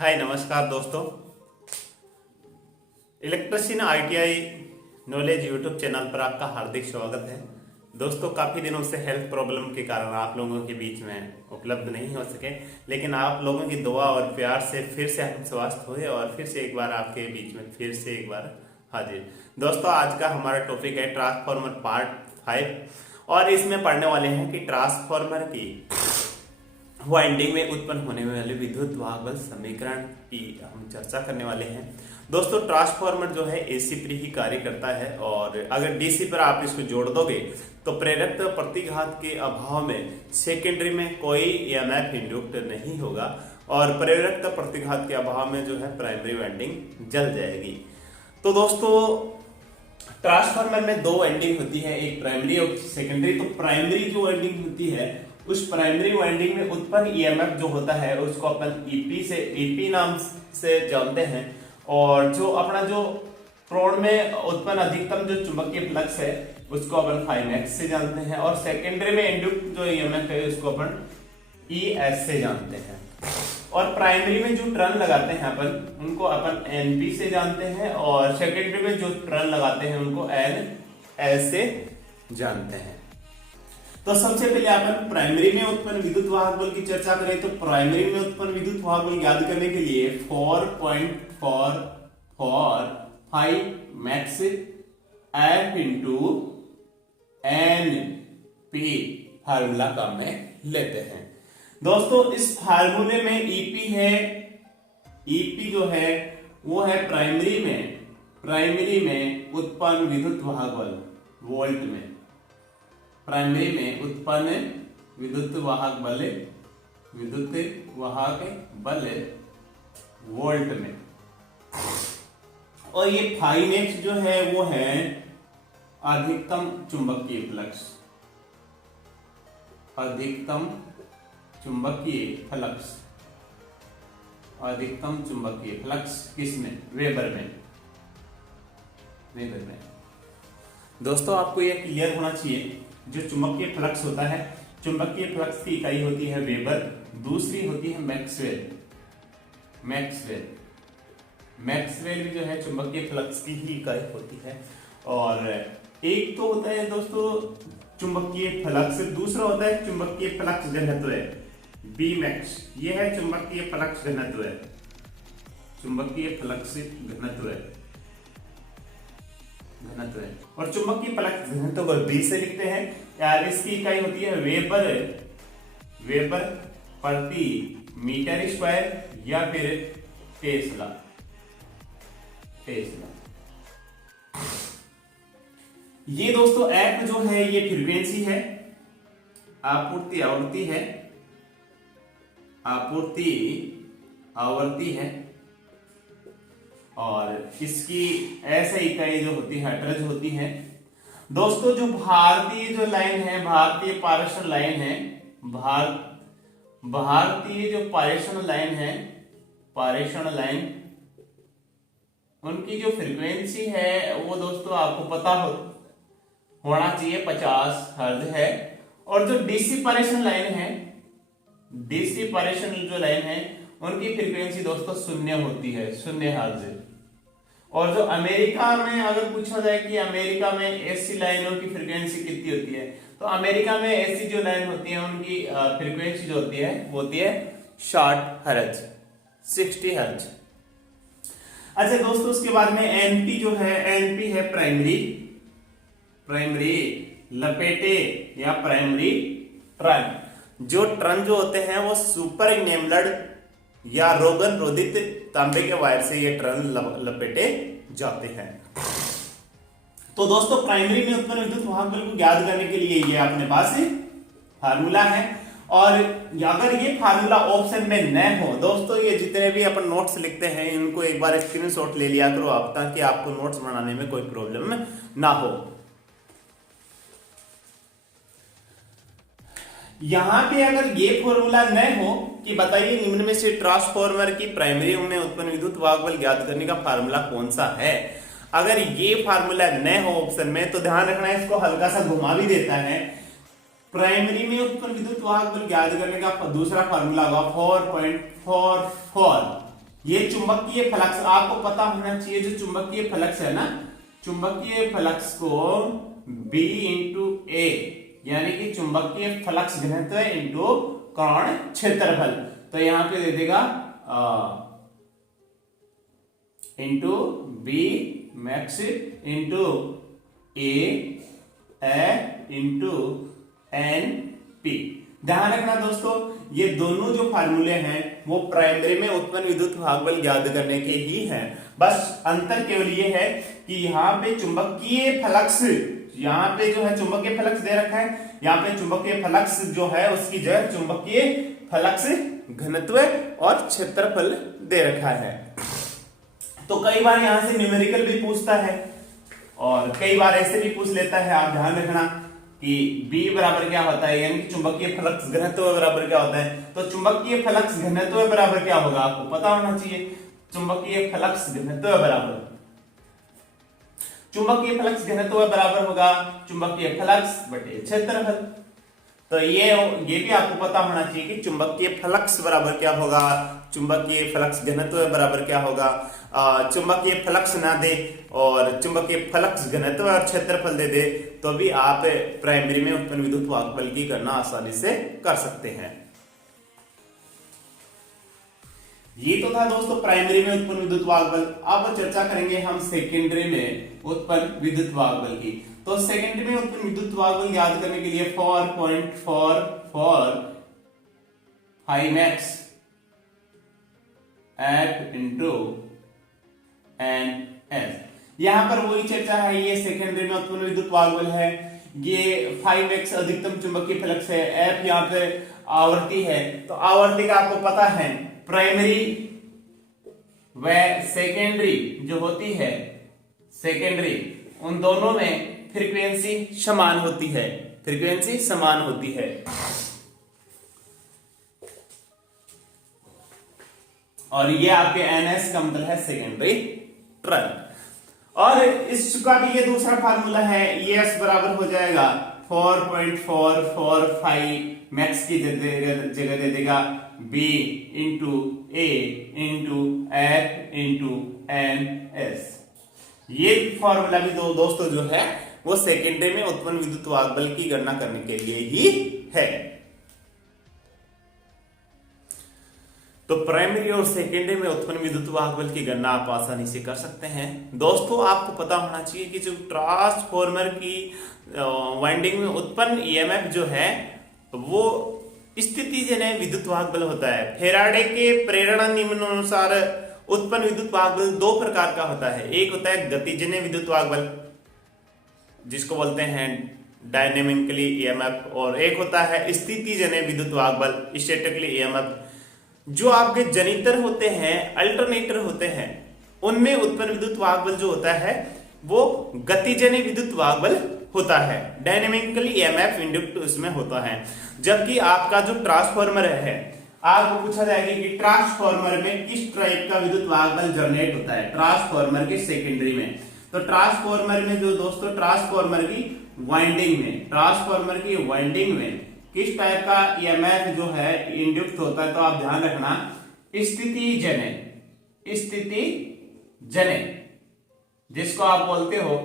हाय नमस्कार दोस्तों। Electrician ITI knowledge YouTube channel पर आपका हार्दिक स्वागत है। दोस्तों काफ़ी दिनों से हेल्थ प्रॉब्लम के कारण आप लोगों के बीच में उपलब्ध नहीं हो सके, लेकिन आप लोगों की दुआ और प्यार से फिर से हम स्वस्थ हुए और फिर से एक बार आपके बीच में फिर से एक बार हाजिर। दोस्तों आज का हमारा टॉपिक है ट्रांसफॉर्मर पार्ट 5 और इसमें पढ़ने वाले हैं कि ट्रांसफॉर्मर की वाइंडिंग में उत्पन्न होने वाले विद्युत वाहक बल समीकरण की हम चर्चा करने वाले हैं। दोस्तों ट्रांसफॉर्मर जो है एसी पर ही कार्य करता है और अगर डीसी पर आप इसको जोड़ दोगे तो प्रेरक प्रतिघात के अभाव में सेकेंडरी में कोई ईएमएफ इंड्यूक्ट नहीं होगा और प्रेरक प्रतिघात के अभाव में जो है प्राइमरी वाइंडिंग जल जाएगी। तो दोस्तों ट्रांसफॉर्मर में दो वाइंडिंग होती है, एक प्राइमरी और सेकेंडरी। तो प्राइमरी जो वाइंडिंग होती है उस प्राइमरी वाइंडिंग में उत्पन्न ईएमएफ जो होता है उसको अपन ईपी नाम से जानते हैं और जो अपना जो प्रोड में उत्पन्न अधिकतम जो चुंबकीय फ्लक्स है उसको अपन फाइनेक्स से जानते हैं और सेकेंडरी में इंड्यूस्ड जो ईएमएफ है उसको अपन ईएस से जानते हैं और प्राइमरी में जो टर्न लगाते हैं अपन उनको अपन एनपी से जानते हैं और सेकेंडरी में जो टर्न लगाते हैं उनको एनएस से जानते हैं। तो सबसे पहले अपन प्राइमरी में उत्पन्न विद्युत वाहक बल की चर्चा करें तो प्राइमरी में उत्पन्न विद्युत वाहक बल ज्ञात करने के लिए 4.445 max F into N P formula काम में लेते हैं। दोस्तों इस फार्मूले में ईपी है, ईपी जो है वो है प्राइमरी में उत्पन्न विद्युत वाहक बल वोल्ट में, प्राइमरी में उत्पन्न विद्युत वाहक बल वोल्ट में और ये फाइनेक्स जो है वो है अधिकतम चुंबकीय फ्लक्स, अधिकतम चुंबकीय फ्लक्स किसमें? वेबर में। दोस्तों आपको यह क्लियर होना चाहिए, जो चुंबकीय फ्लक्स होता है, चुंबकीय फ्लक्स की इकाई होती है वेबर, दूसरी होती है मैक्सवेल भी जो है चुंबकीय फ्लक्स की ही इकाई होती है और एक तो होता है दोस्तों चुंबकीय फ्लक्स, दूसरा होता है चुंबकीय फ्लक्स घनत्व बी मैक्स। ये है चुंबकीय फ्लक्स घनत्व, और चुंबकीय फ्लक्स घनत्व को बी से लिखते हैं यार। इसकी इकाई होती है वेबर प्रति मीटर स्क्वायर या फिर टेस्ला। ये दोस्तों एफ जो है ये फ्रीक्वेंसी है, आपूर्ति आवृत्ति है और इसकी ऐसे इकाई जो होती है हर्ट्ज होती है। दोस्तों जो भारतीय जो लाइन है, भारतीय पारेषण लाइन है, भारतीय जो पारेषण लाइन उनकी जो फ्रीक्वेंसी है वो दोस्तों आपको पता होना चाहिए 50 हर्ट्ज है और जो डीसी पारेषण लाइन है, डीसी पारेषण जो लाइन है उनकी फ्रीक्वेंसी दोस्तों 0 होती है, 0 हर्ट्ज। और जो अमेरिका में अगर पूछा जाए कि अमेरिका में एसी लाइनों की फ्रीक्वेंसी कितनी होती है तो अमेरिका में एसी जो लाइन होती है उनकी फ्रीक्वेंसी जो होती है वो होती है 60 हर्ट्ज। अच्छा दोस्तों उसके बाद में एनपी जो है, एनपी है प्राइमरी लपेटे या प्राइमरी ट्रन। जो ट्रन जो होते हैं वो सुपर इनेमल्ड या रोगन रोधित तांबे के वायर से ये ट्रन लपेटे जाते हैं। तो दोस्तों प्राइमरी में उत्पन्न विद्युत वाहक बल को ज्ञात करने के लिए ये अपने पास फार्मूला है और अगर ये फार्मूला ऑप्शन में न हो दोस्तों, ये जितने भी अपन नोट्स लिखते हैं इनको एक बार स्क्रीनशॉट ले लिया करो आप, ताकि आपको नोट्स बनाने में कोई प्रॉब्लम ना हो। यहां पे अगर ये फॉर्मूला न हो कि बताइए निम्न में से ट्रांसफॉर्मर की प्राइमरी में उत्पन्न विद्युत वाहक बल ज्ञात करने का फार्मूला कौन सा है, अगर ये फार्मूला न हो ऑप्शन में तो ध्यान रखना है, इसको हल्का सा घुमा भी देता है। प्राइमरी में उत्पन्न विद्युत वाहक बल ज्ञात करने का दूसरा फार्मूला होगा 4.44 ये चुंबकीय फ्लक्स आपको पता होना चाहिए, जो चुंबकीय फ्लक्स है ना, चुंबकीय फ्लक्स को B इंटू ए, यानी कि चुंबकीय फ्लक्स घनत्व इंटू कोण क्षेत्रफल, तो यहां पे दे देगा इंटू बी मैक्स इंटू ए इंटू एन पी। ध्यान रखना दोस्तों, ये दोनों जो फार्मूले हैं वो प्राइमरी में उत्पन्न विद्युत भागबल ज्ञात करने के ही हैं। बस अंतर केवल ये है कि यहाँ पे चुंबकीय फ्लक्स, यहाँ पे जो है चुंबकीय फ्लक्स दे रखा है, यहाँ पे चुंबकीय फ्लक्स जो है उसकी जगह चुंबकीय फ्लक्स घनत्व और क्षेत्रफल दे रखा है। तो कई बार यहां से न्यूमेरिकल भी पूछता है और कई बार ऐसे भी पूछ लेता है। आप ध्यान रखना कि B बराबर क्या होता है, यानी कि चुंबकीय फ्लक्स घनत्व बराबर क्या होता है। तो चुंबकीय फ्लक्स घनत्व बराबर क्या होगा, आपको पता होना चाहिए। चुंबकीय फ्लक्स घनत्व बराबर, चुंबकीय फ्लक्स घनत्व बराबर होगा चुंबकीय फ्लक्स बटे क्षेत्रफल। तो ये भी आपको पता होना चाहिए कि चुंबकीय फ्लक्स बराबर क्या होगा, चुंबकीय फ्लक्स घनत्व बराबर क्या होगा। चुंबकीय फ्लक्स ना दे और चुंबकीय फ्लक्स घनत्व और क्षेत्रफल दे दे तो भी आप प्राइमरी में उत्पन्न विद्युत भागबल की गणना आसानी से कर सकते हैं। ये तो था दोस्तों प्राइमरी में उत्पन्न विद्युत भागबल। अब चर्चा करेंगे हम सेकेंडरी में उत्पन्न विद्युत भागबल की। तो सेकेंडरी में उत्पन्न विद्युत भागबल याद करने के लिए 4.44 phi max F into N S, यहां पर वही चर्चा है। ये सेकेंडरी में उत्पन्न विद्युत भागबल है। ये 5x अधिकतम चुंबकीय फ्लक्स है, F यहाँ पे आवर्ती है। तो आवर्ती का आपको पता है, प्राइमरी व सेकेंडरी जो होती है, सेकेंडरी उन दोनों में फ्रीक्वेंसी समान होती है, फ्रीक्वेंसी समान होती है। और ये आपके NS का मतलब है सेकेंडरी ट्रंक। और इसका भी ये दूसरा फार्मूला है, ES बराबर हो जाएगा 4.445 मैक्स की जगह दे देगा B इंटू ए इंटू F इंटू NS। ये फॉर्मूला भी दोस्तों जो है वो सेकेंडरी में उत्पन्न विद्युत भागबल की गणना करने के लिए ही है। तो प्राइमरी और सेकेंडरी में उत्पन्न विद्युत भागबल की गणना आप आसानी से कर सकते हैं। दोस्तों आपको पता होना चाहिए कि जो ट्रांसफॉर्मर की वाइंडिंग में उत्पन्न ईएमएफ जो है वो स्थितिजन्य विद्युत भागबल होता है। फेराडे के प्रेरणा नियमानुसार उत्पन्न विद्युत भागबल दो प्रकार का होता है। एक होता है गतिजन्य विद्युत भागबल जिसको बोलते हैं डायनेमिकली ईएमएफ, और एक होता है स्थितिजन्य विद्युत भागबल स्टैटिकली ईएमएफ। जो आपके जनितर होते हैं, अल्टरनेटर होते हैं, उनमें उत्पन्न विद्युत भागबल जो होता है वो गतिजन्य विद्युत भागबल होता है, डायनेमिकली ईएमएफ इंड्यूस्ड उसमें होता है। जबकि आपका जो ट्रांसफार्मर है, आपको पूछा जाएगा कि ट्रांसफार्मर में किस टाइप का विद्युत भागबल जनरेट होता है ट्रांसफार्मर के सेकेंडरी में। तो ट्रांसफार्मर में जो दोस्तों ट्रांसफार्मर की वाइंडिंग में किस टाइप का ईएमएफ जो है इंड्यूस्ड होता है, तो आप ध्यान रखना स्थितिजन्य जिसको आप बोलते हो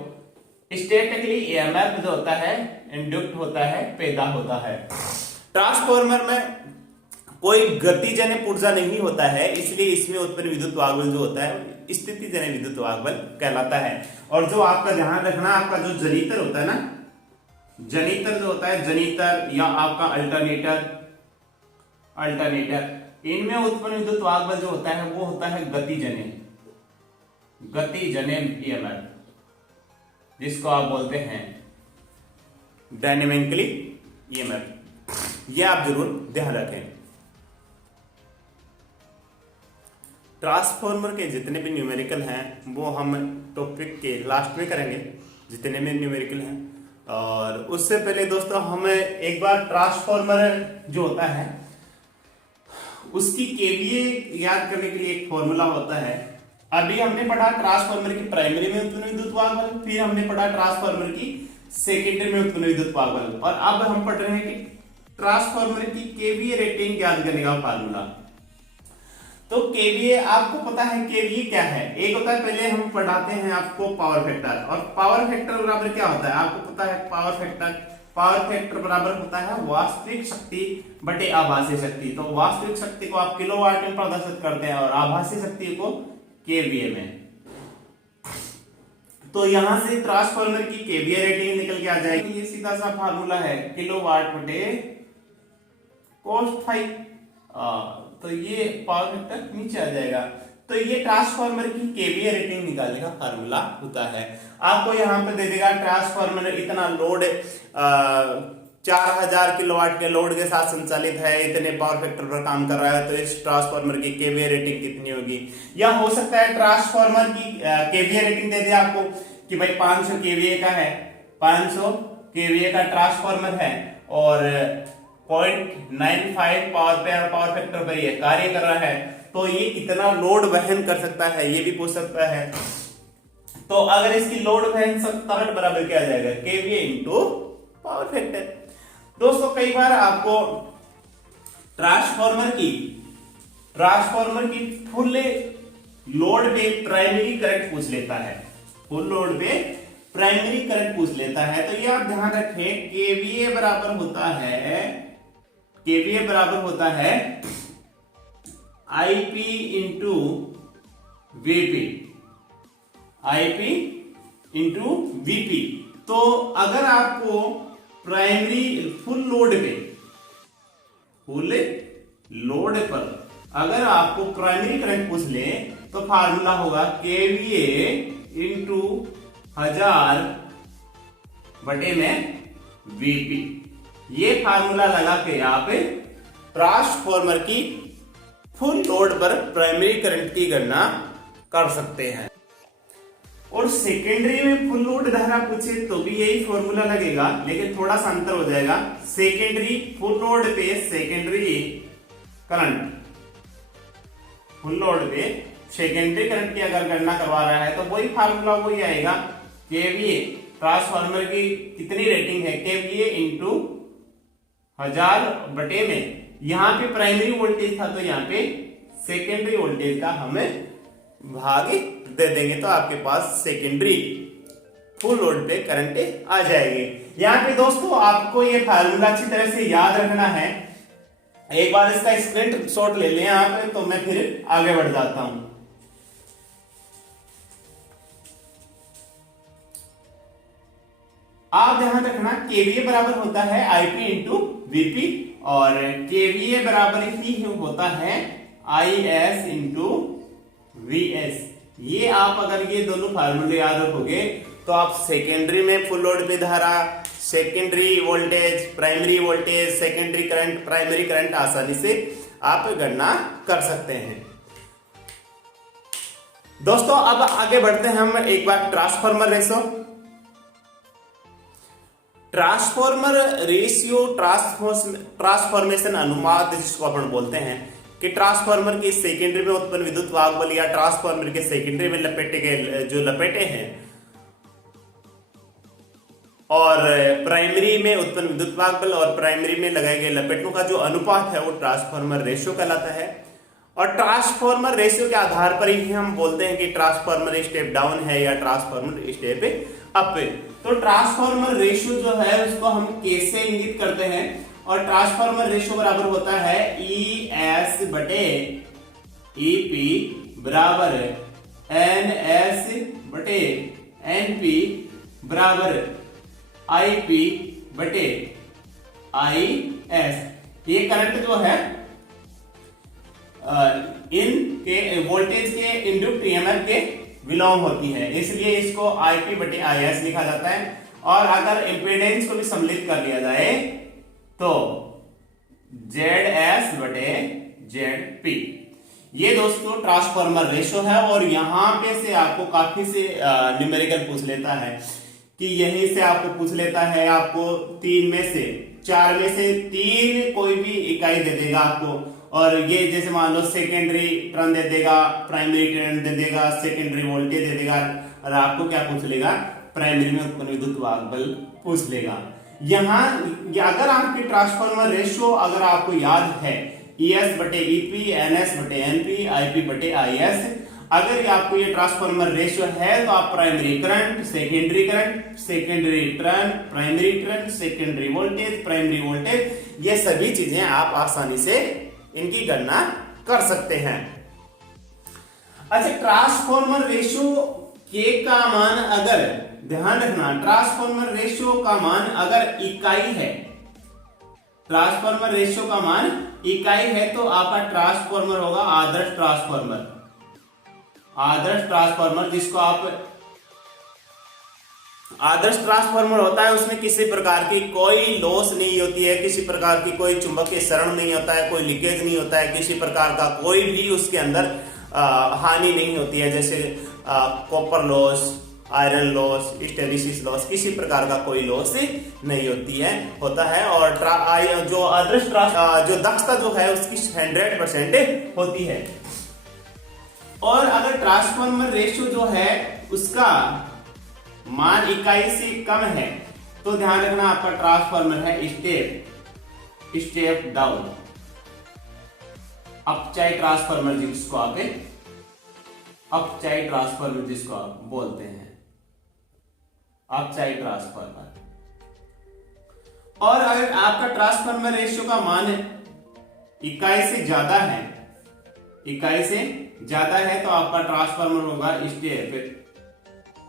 स्टैटिकली ईएमएफ जो होता है इंड्यूस्ड होता है, पैदा होता है। ट्रांसफार्मर में कोई गतिजन्य ऊर्जा नहीं होता है, इसलिए इसमें उत्पन्न विद्युत भागबल जो होता है स्थितिजन्य विद्युत भागबल कहलाता है। और जो आपका ध्यान रखना, आपका जो जनितर होता है ना, जनितर जो होता है, जनितर या आपका अल्टरनेटर, इनमें उत्पन्न विद्युत भागबल जो होता है वो होता है गतिजन्य ईएमएफ जिसको आप बोलते हैं डायनेमिकली ईएमएफ। ये आप जरूर ध्यान रखें। ट्रांसफार्मर के जितने भी न्यूमेरिकल हैं वो हम टॉपिक के लास्ट में करेंगे, जितने भी न्यूमेरिकल हैं। और उससे पहले दोस्तों हम एक बार ट्रांसफार्मर जो होता है उसकी केवीए याद करने के लिए एक फॉर्मूला होता है। अभी हमने पढ़ा ट्रांसफार्मर की प्राइमरी में उत्पन्न विद्युत भागबल, फिर हमने पढ़ा ट्रांसफार्मर की सेकेंडरी में उत्पन्न विद्युत भागबल, और अब हम पढ़ रहे हैं कि ट्रांसफार्मर की केवीए रेटिंग याद करने का फार्मूला। तो केवीए आपको पता है केवीए क्या है, एक होता है, पहले हम पढ़ाते हैं आपको पावर फैक्टर, और पावर फैक्टर बराबर क्या होता है आपको पता है, पावर फैक्टर बराबर होता है वास्तविक शक्ति बटे आभासी शक्ति। तो वास्तविक शक्ति को आप किलोवाट में प्रदर्शित करते हैं और आभासी शक्ति को केवीए में। तो यहां से ट्रांसफार्मर की केवीए रेटिंग निकल के आ जाएगी। ये सीधा सा फार्मूला है किलोवाट बटे cos फाई। तो ये पावर फैक्टर नीचे आ जाएगा। तो ये ट्रांसफार्मर की केवीए रेटिंग निकालने का फार्मूला होता है। आपको यहाँ पे दे देगा ट्रांसफार्मर इतना लोड 4000 किलोवाट के लोड के साथ संचालित है, इतने पावर फैक्टर पर काम कर रहा है, तो इस ट्रांसफार्मर की केवीए रेटिंग कितनी होगी। या हो सकता है ट्रांसफार्मर की केवीए रेटिंग दे दे आपको कि भाई 500 केवीए का है, 500 केवीए का ट्रांसफार्मर है और 0.95 पावर फैक्टर पर ये कार्य कर रहा है, तो ये इतना लोड वहन कर सकता है, ये भी पूछ सकता है। तो अगर इसकी लोड वहन क्षमता बराबर क्या आ जाएगा, केवीए इंटू पावर फैक्टर। दोस्तों कई बार आपको ट्रांसफार्मर की फुल लोड पे प्राइमरी करंट पूछ लेता है, फुल लोड पे प्राइमरी करंट पूछ लेता है। तो ये आप ध्यान रखें, केवीए बराबर होता है आईपी इंटू वीपी। तो अगर आपको प्राइमरी फुल लोड पर अगर आपको प्राइमरी करंट पूछ ले तो फार्मूला होगा केवीए इंटू 1000 बटे में वीपी। ये फार्मूला लगा के आप ट्रांसफार्मर की फुल लोड पर प्राइमरी करंट की गणना कर सकते हैं। और सेकेंडरी में फुल लोड धारा पूछे तो भी यही फॉर्मूला लगेगा, लेकिन थोड़ा सा अंतर हो जाएगा। सेकेंडरी फुल लोड पे सेकेंडरी करंट की अगर गणना करवा रहा है तो वही फार्मूला वही आएगा, केवीए ट्रांसफार्मर की कितनी रेटिंग है, केवीए इंटू 1000 बटे में, यहां पे प्राइमरी वोल्टेज था तो यहाँ पे सेकेंडरी वोल्टेज का हमें भाग दे देंगे, तो आपके पास सेकेंडरी फुल लोड पे करंट आ जाएगी। यहाँ पे दोस्तों आपको ये फार्मूला अच्छी तरह से याद रखना है। एक बार इसका स्क्रीनशॉट ले लें आप, तो मैं फिर आगे बढ़ जाता हूं। आप ध्यान रखना केवीए बराबर होता है आईपी इंटू वीपी, और केवीए बराबर ही होता है आईएस इंटू वीएस। ये आप अगर ये दोनों फार्मूले याद रखोगे तो आप सेकेंडरी में फुल लोड पे धारा, secondary voltage, primary voltage, secondary current, primary current आसानी से आप गणना कर सकते हैं। दोस्तों अब आगे बढ़ते हैं हम एक बार ट्रांसफार्मर रेशियो ट्रांसफॉर्मेशन अनुपात जिसको अपन बोलते हैं कि ट्रांसफार्मर की सेकेंडरी में उत्पन्न विद्युत वाहक बल या ट्रांसफार्मर के सेकेंडरी में लपेटे हैं और प्राइमरी में उत्पन्न विद्युत वाहक बल और प्राइमरी में लगाए गए लपेटों का जो अनुपात है वो ट्रांसफार्मर रेशियो कहलाता है। और ट्रांसफार्मर रेशियो के आधार पर ही हम बोलते हैं कि ट्रांसफार्मर स्टेप डाउन है या ट्रांसफार्मर स्टेप अप। तो ट्रांसफार्मर रेशियो जो है उसको हम कैसे इंगित करते हैं, और ट्रांसफार्मर रेशियो बराबर होता है ई एस बटे ई पी बराबर एन एस बटे एन पी बराबर आई पी बटे आई एस। ये करंट जो है इनके वोल्टेज के इंड्यूस्ड ईएमएफ के विलोम होती है, इसलिए इसको आईपी बटे आईएस लिखा जाता है। और अगर इंपेडेंस को भी सम्मिलित कर लिया जाए तो ZS बटे ZP। ये दोस्तों ट्रांसफार्मर रेशियो है, और यहां पे से आपको काफी से न्यूमेरिकल पूछ लेता है कि यहीं से आपको पूछ लेता है, आपको 4 में से 3 कोई भी इकाई दे देगा आपको, और ये जैसे मान लो सेकेंडरी टर्न दे देगा, प्राइमरी टर्न दे देगा, सेकेंडरी वोल्टेज दे देगा, और आपको क्या पूछ लेगा, प्राइमरी में उत्पन्न विद्युत वाहक बल पूछ लेगा। यहाँ अगर आपकी ट्रांसफार्मर रेशियो अगर आपको याद है ES बटे EP, NS बटे NP, IP बटे IS। अगर आपको ये ट्रांसफार्मर रेशियो है तो आप primary current, secondary current, secondary turn, primary turn, secondary voltage, primary voltage, ये सभी चीजें आप आसानी से इनकी गणना कर सकते हैं। अच्छा, ट्रांसफार्मर रेशियो के का मान, अगर ध्यान रखना, ट्रांसफार्मर रेशियो का मान अगर इकाई है, ट्रांसफार्मर रेशियो का मान इकाई है तो आपका ट्रांसफार्मर होगा आदर्श ट्रांसफार्मर। आदर्श ट्रांसफार्मर जिसको आप आदर्श ट्रांसफार्मर होता है, उसमें किसी प्रकार की कोई लॉस नहीं होती है, किसी प्रकार की कोई चुंबकीय क्षरण नहीं होता है, कोई लीकेज नहीं होता है, किसी प्रकार का कोई भी उसके अंदर हानि नहीं होती है, जैसे copper loss, iron loss, stability loss, किसी प्रकार का कोई लॉस नहीं होता है। और जो आदर्श जो दक्षता जो है उसकी 100% होती है। और अगर ट्रांसफार्मर रेशियो जो है उसका मान इकाई से कम है तो ध्यान रखना आपका ट्रांसफार्मर है स्टेप डाउन, अपचाई ट्रांसफार्मर जिसको आप अपचाई ट्रांसफार्मर जिसको आप बोलते हैं, अपचाई ट्रांसफार्मर। और अगर आपका ट्रांसफार्मर रेशियो का मान इकाई से ज्यादा है, इकाई से ज्यादा है तो आपका ट्रांसफार्मर होगा स्टेप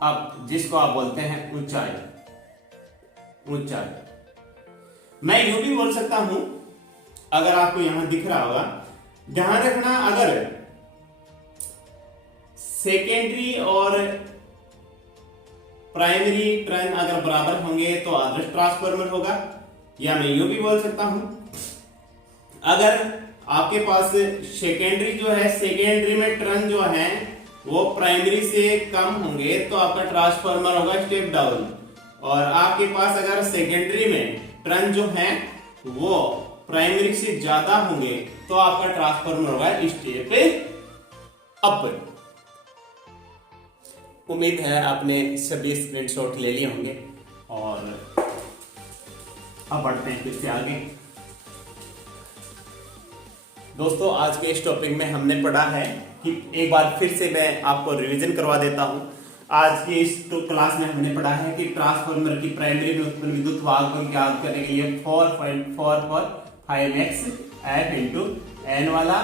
अप, जिसको आप बोलते हैं ऊंचाई, ऊंचाई। मैं यूं भी बोल सकता हूं, अगर आपको यहां दिख रहा होगा, ध्यान रखना, अगर सेकेंडरी और प्राइमरी टर्न अगर बराबर होंगे तो आदर्श ट्रांसफार्मर होगा। या मैं यूं भी बोल सकता हूं, अगर आपके पास सेकेंडरी जो है, सेकेंडरी में टर्न जो है वो प्राइमरी से कम होंगे तो आपका ट्रांसफार्मर होगा स्टेप डाउन। और आपके पास अगर सेकेंडरी में टर्न जो है वो प्राइमरी से ज्यादा होंगे तो आपका ट्रांसफार्मर होगा स्टेप अप। उम्मीद है आपने सभी स्क्रीनशॉट ले लिए होंगे। और अब बढ़ते हैं फिर से आगे। दोस्तों, आज के इस टॉपिक में हमने पढ़ा है कि एक बार फिर से मैं आपको रिवीजन करवा देता हूं। आज की इस क्लास में हमने पढ़ा है कि ट्रांसफार्मर की प्राइमरी में उत्पन्न विद्युत वाहक को ज्ञात करने के लिए 4.45x F इंटू एन वाला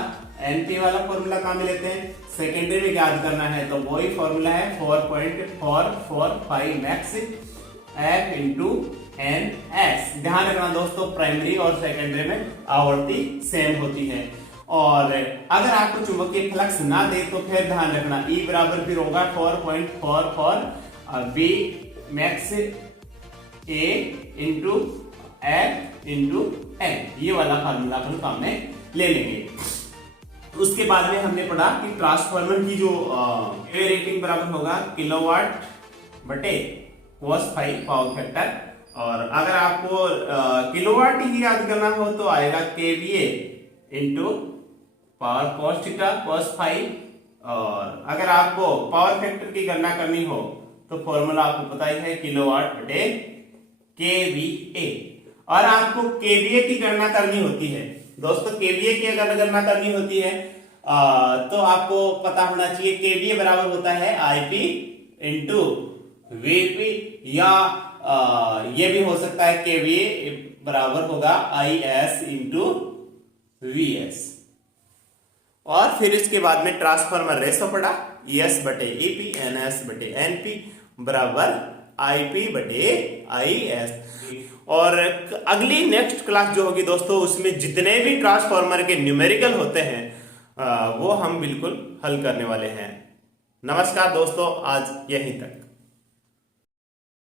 NP वाला फॉर्मूला काम में लेते हैं। सेकेंडरी में ज्ञात करना है तो वही फॉर्मूला है 4.445x F इंटू NS। ध्यान रखना दोस्तों, प्राइमरी और सेकेंडरी में आवर्ती सेम होती है। और अगर आपको चुंबकीय फ्लक्स ना दे तो फिर ध्यान रखना E बराबर फिर होगा 4.44 B max A into F into N, ये वाला फार्मूला अपन काम में ले लेंगे। उसके बाद में हमने पढ़ा कि ट्रांसफार्मर की जो रेटिंग बराबर होगा किलोवाट बटे cos फाई पावर फैक्टर। और अगर आपको किलोवाट ही याद करना हो तो आएगा KVA into power cos theta cos phi. और अगर आपको पावर फैक्टर की गणना करनी हो तो फॉर्मूला आपको पता ही है किलोवाट बटे KVA। और आपको KVA की गणना करनी होती है दोस्तों, KVA की अगर गणना करनी होती है तो आपको पता होना चाहिए KVA बराबर होता है IP इंटू VP, या ये भी हो सकता है KVA बराबर होगा IS इंटू VS। और फिर इसके बाद में ट्रांसफार्मर रेशो पढ़ा, ES बटे EP, NS बटे NP बराबर IP बटे IS। और अगली नेक्स्ट क्लास जो होगी दोस्तों, उसमें जितने भी ट्रांसफार्मर के न्यूमेरिकल होते हैं वो हम बिल्कुल हल करने वाले हैं। नमस्कार दोस्तों, आज यहीं तक।